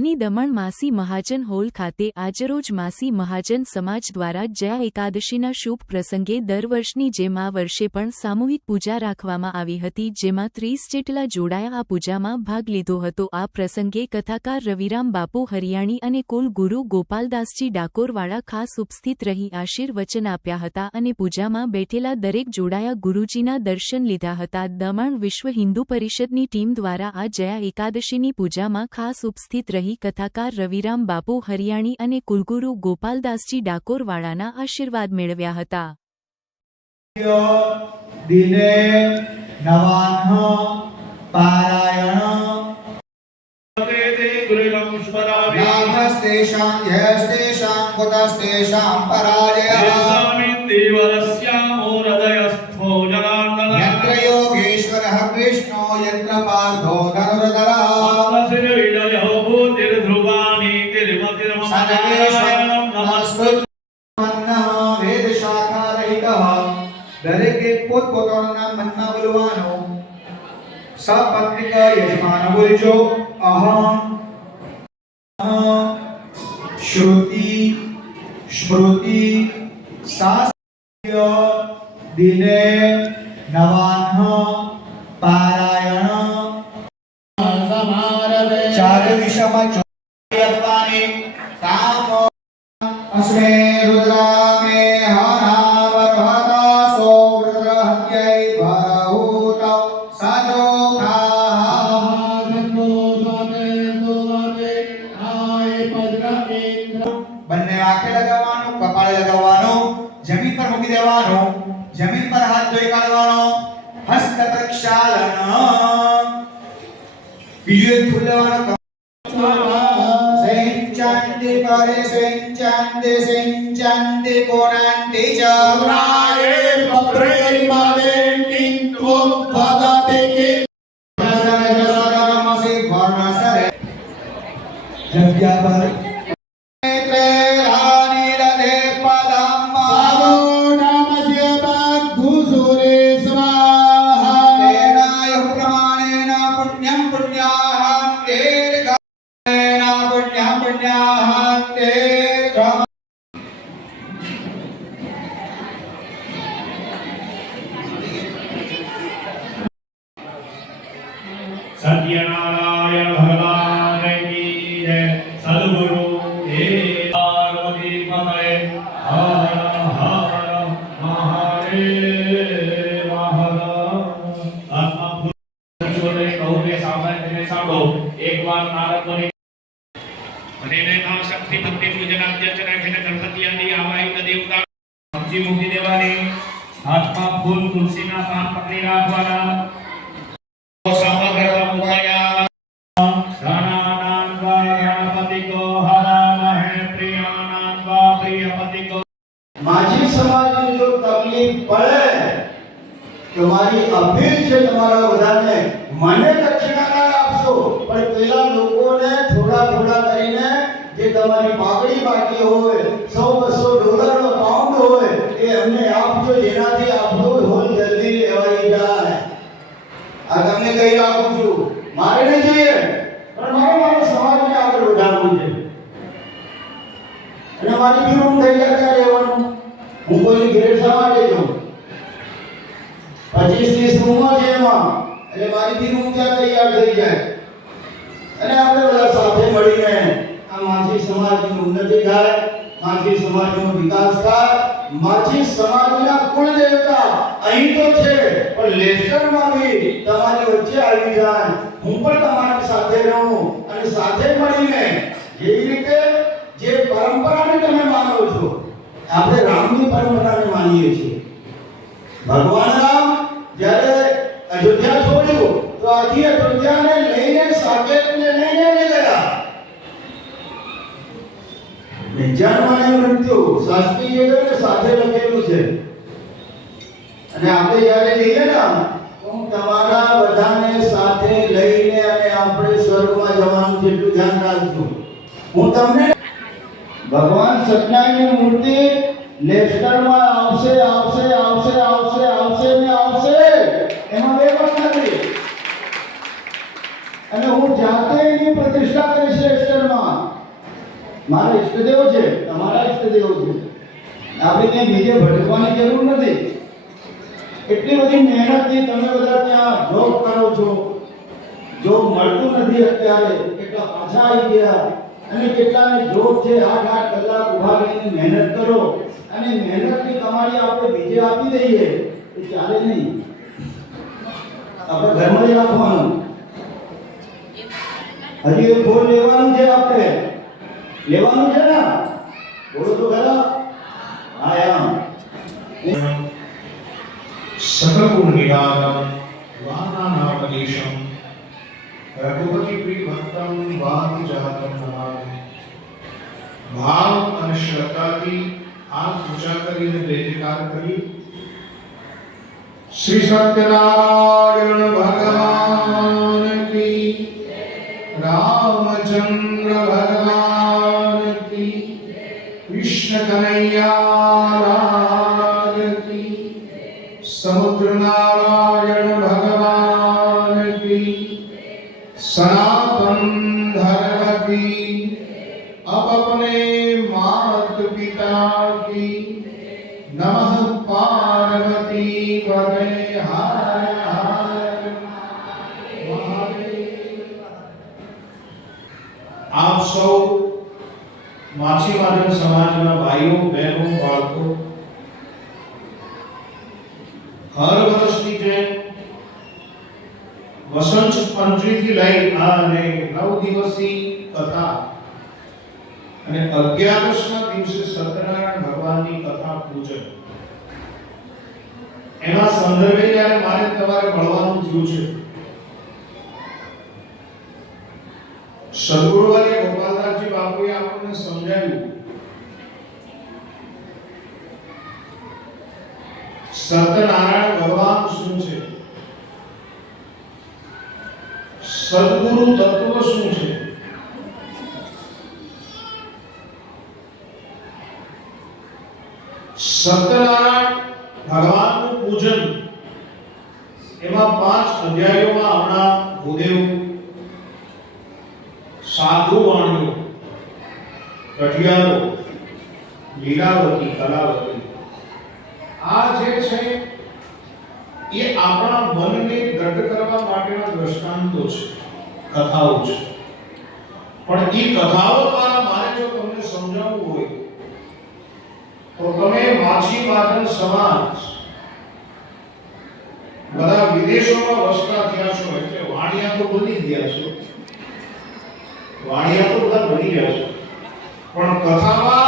સ્થાનિક દમણ માસી મહાજન હોલ ખાતે આજરોજ માસી મહાજન સમાજ દ્વારા જયા એકાદશીના શુભ પ્રસંગે દર વર્ષની જેમ આ વર્ષે પણ સામૂહિક પૂજા રાખવામાં આવી હતી, જેમાં 30 જેટલા જોડાયા આ પૂજામાં ભાગ લીધો હતો। આ પ્રસંગે કથાકાર રવિરામ બાપુ હરિયાણી અને કુલ ગુરુ ગોપાલદાસજી ડાકોરવાળા ખાસ ઉપસ્થિત રહી આશીર્વચન આપ્યા હતા અને પૂજામાં બેઠેલા દરેક જોડાયા ગુરુજીના દર્શન લીધા હતા। દમણ વિશ્વ હિન્દુ પરિષદની ટીમ દ્વારા આ જયા એકાદશીની પૂજામાં ખાસ ઉપસ્થિત રહી કથાકાર રવિરામ બાપુ હરિયાણી અને કુલગુરુ ગોપાલદાસજી ડાકોરવાળાના આશીર્વાદ મેળવ્યા હતા। દિને નવાન્હ પારાયણ નામસ્તેષાં યસ્તેષાં કુતસ્તેષાં પરાજયઃ यत्र योगेश्वरः कृष्णो यत्र पार्थो धनुर्धरः દરેકે પોતપોતાના મનમાં બોલવાનું। સપત્નિક યજમાન બોલજો અહં શ્રુતિ સ્મૃતિ શાસ્ત્ય દિને નવાન્હ પારાયણ સમારવે ચાર વિષમાં ચોયપ્પાની કામ અસ્મે રુદ્રામે હરાવરહતા સો રુદ્રહત્યૈ ભરહૂત સાજો બંને આંખે લગાવવાનું, કપાળે લગાવવાનું, જમીન પર મૂકી દેવાનું, જમીન પર હાથ ધોઈ કાઢવાનો, હસ્ત પ્રક્ષાલન, બીજું એક ફૂલ લેવાનું, સેંચાંદે કરે સેંચાંદે સેંચાંદે કોણાંતે ચગ્રાયે પપ્રે માદે કિંતુ ભગતે કે જગરમસે વર્ણસરે જગ્યા પર सत्यनारायण भगवान की जय। सद्गुरु पार्वती पते हर हर महादेव हर। छोटे कहूँ सावधान सामो एक बार नारद मुनि અને નામ શક્તિ ભક્તિ પૂજન અર્ચના કરીને ગણપતિ આદિ આવાહિત દેવતા સમજી મૂકી દેવાની। હાથમાં ફૂલ તુલસીના પાન પકડી રાખવાના। સમગ્ર મુખયા ગણાનાન્વા ગણપતિ કો હરામહે પ્રિયાનાન્વા પ્રિયપતિ કો। माझी समाजની જો તકલીફ પડે તો મારી અપીલ છે તમારા બધાને, મને દક્ષિણા ના આપશો પણ પેલા લોકોને થોડા થોડા કરીને જે તમારી પાઘડી બાકી હોય, 100-200 $, પાઉન્ડ હોય એ અમને આપજો, જેનાથી આપણો હોલ જલ્દી લેવાઈ જાય। આ તમને કહી રાખું છું, મારે નહીં જોઈએ પણ મારો સમાજને આગળ વધારવું છે અને મારી બી રૂમ તૈયાર કરી લેવાનું। હું કોઈ ઘેર શા માટે જાઉં? 25-30 રૂમો છે એમાં, એટલે મારી બી રૂમ ત્યાં તૈયાર થઈ જાય અને આપણે બધા સાથે મળીને આ માછી સમાજની ઉન્નતિ થાય, માછી સમાજનો વિકાસ થાય। માછી સમાજના કુળદેવતા અહીં તો છે પણ લેસરમાં બી તમારી વચ્ચે આવી જાય, હું પણ તમારી સાથે રહું અને સાથે મળીને જેવી રીતે જે પરંપરાને તમે માનો છો, આપણે રામની પરંપરાને માનીએ છીએ। ભગવાન રામ જ્યારે અયોધ્યા છોડ્યું તો આખી અયોધ્યાને લઈને સાકેતને લઈને ગયા। જન્મ અને મૃત્યુ શાસ્ત્રીય સાથે લખેલું છે અને આપણે જ્યારે જઈએ ને હું તમારા બધાને સાથે લઈને અને આપણે સ્વર્ગમાં જવાનું જેટલું ધ્યાન રાખજો। હું તમને ભગવાન સત્યનારાયણની મૂર્તિ લેસ્ટરમાં આવશે આવશે આવશે આવશે આવશે ને આવશે, એમાં બે વાત નથી। અને હું જાતે એની પ્રતિષ્ઠા કરીશ લેસ્ટરમાં। મારા ઈષ્ટદેવ છે, તમારા ઈષ્ટદેવ છે. આપણે ક્યાંય બીજે ભટકવાની જરૂર નથી. એટલી બધી મહેનતથી તમે બધા ત્યાં જોબ કરો છો, જોબ મળતું નથી અત્યારે, કેટલા પાછા આવી ગયા, અને કેટલાને જોબ છે 8-8 કલાક ઊભા રહીને મહેનત કરો, અને મહેનતની કમાણી આપણે બીજે આપી દઈએ એ ચાલે નહીં. આપણે ઘરમાં જ રાખવાનું. હજી એક ફોન લેવાનું છે, આપણે લેવાનું છે ને, બોલો તો ખરા. હા એમ सकलगुण निदानम वानानापदेशम रघुपति प्रिय भक्तम वादि जातम नमामि. भाव અને શ્રદ્ધાથી હાથ ઊંચા કરીને જયકાર કરી શ્રી સત્યનારાયણ ભગવાન કી, રામચંદ્ર ભગવાન કી, કૃષ્ણ કનૈયા समुद्र नारायण भगवान की, सनातन धर्म की, अब अपने मात पिता की, नमः पार्वती पते हर हर महादेव. आप सौ माछी मહાજન સમાજના ભાઈઓ બહેનો બાળકો हर વર્ષની જેમ વસંત પંચમીથી લઈ અને 9 દિવસની કથા અને 11ના દિવસે સત્યનારાયણ ભગવાનની કથા પૂજન, એના સંદર્ભે જ્યારે મારે તમારે મળવાનું થયું છે, સદગુરુવારી ગોપાલદાસજી બાપુએ આપણને સમજાવ્યું સત્યનારાયણ ભગવાન શું છે, સદગુરુ તત્વ શું છે. સત્યનારાયણ ભગવાનનું પૂજન એમાં 5 અધ્યાયોમાં હમણાં ભૂદેવ સાધુ વાણીઓ, કઠિયારો, લીલાવતી, કલાવતી, આ જે છે એ આપણા મનને દ્રઢ કરવા માટેના દ્રષ્ટાંતો છે, કથાઓ છે. પણ એ કથાઓ દ્વારા મારે જો તમને સમજાવવું હોય તો તમે માછી મહાજન સમાજ બધા વિદેશોમાં વસતા થયા છો, એટલે વાણિયા તો બની ગયા છો, વાણિયા તો બધા બની ગયા છો, પણ કથામાં